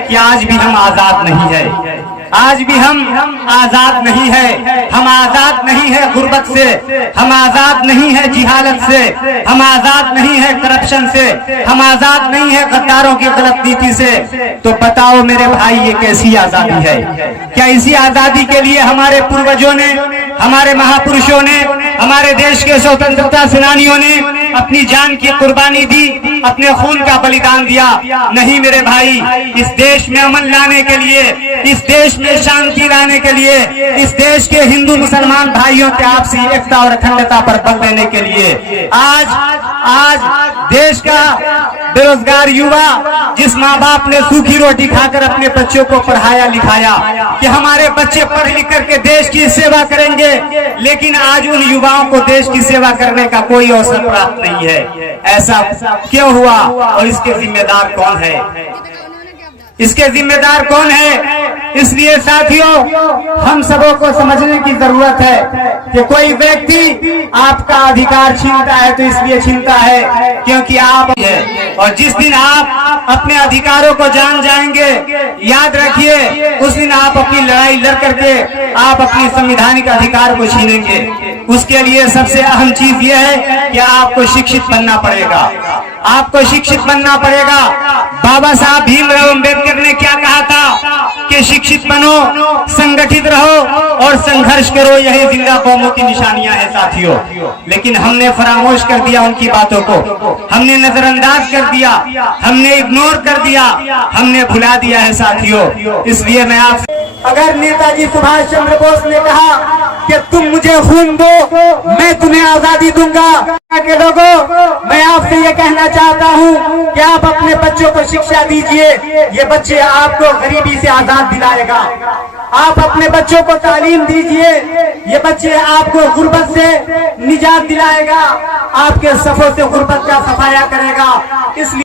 कि आज भी हम आजाद नहीं है, आज भी हम आजाद नहीं है। हम आजाद नहीं है गुर्बत से, हम आजाद नहीं है जिहालत से, हम आजाद नहीं है करप्शन से, हम आजाद नहीं है गद्दारों की गलत नीति से। तो बताओ मेरे भाई, ये कैसी आजादी है? क्या इसी आजादी के लिए हमारे पूर्वजों ने, हमारे महापुरुषों ने, हमारे देश के स्वतंत्रता सेनानियों ने अपनी जान की कुर्बानी दी, अपने खून का बलिदान दिया? नहीं मेरे भाई, इस देश में अमन लाने के लिए, इस देश में शांति लाने के लिए, इस देश के हिंदू मुसलमान भाइयों के आपसी एकता और अखंडता पर बल देने के लिए आज देश का बेरोजगार युवा, जिस माँ बाप ने सूखी रोटी खाकर अपने बच्चों को पढ़ाया लिखाया कि हमारे बच्चे पढ़ लिख करके देश की सेवा करेंगे, लेकिन आज उन युवाओं को देश की सेवा करने का कोई अवसर प्राप्त नहीं है। ऐसा क्यों हुआ और इसके जिम्मेदार कौन है? इसके जिम्मेदार कौन है? इसलिए साथियों, हम सबों को समझने की जरूरत है कि कोई व्यक्ति आपका अधिकार छीनता है तो इसलिए छीनता है क्योंकि आप है, और जिस दिन आप अपने अधिकारों को जान जाएंगे, याद रखिए, उस दिन आप अपनी लड़ाई लड़ करके आप अपनी संवैधानिक अधिकार को छीनेंगे। उसके लिए सबसे अहम चीज यह है कि आपको शिक्षित बनना पड़ेगा, आपको शिक्षित बनना पड़ेगा। बाबा साहब भीमराव अंबेडकर ने क्या कहा था कि शिक्षित बनो, संगठित रहो और संघर्ष करो, यही जिंदा कौमों की निशानियां हैं साथियों। लेकिन हमने फरामोश कर दिया उनकी बातों को, हमने नजरअंदाज कर दिया, हमने इग्नोर कर दिया, हमने भुला दिया है साथियों। इसलिए मैं आपसे, अगर नेताजी सुभाष चंद्र बोस ने कहा कि तुम मुझे खून दो, मैं तुम्हें आजादी दूंगा, के लोगों, मैं आपसे ये कहना चाहता हूँ कि आप अपने बच्चों को शिक्षा दीजिए, ये बच्चे आपको गरीबी से आजाद दिलाएगा। आप अपने बच्चों को तालीम दीजिए, ये बच्चे आपको गुर्बत से निजात दिलाएगा, आपके सफों से गुर्बत का सफाया करेगा। इसलिए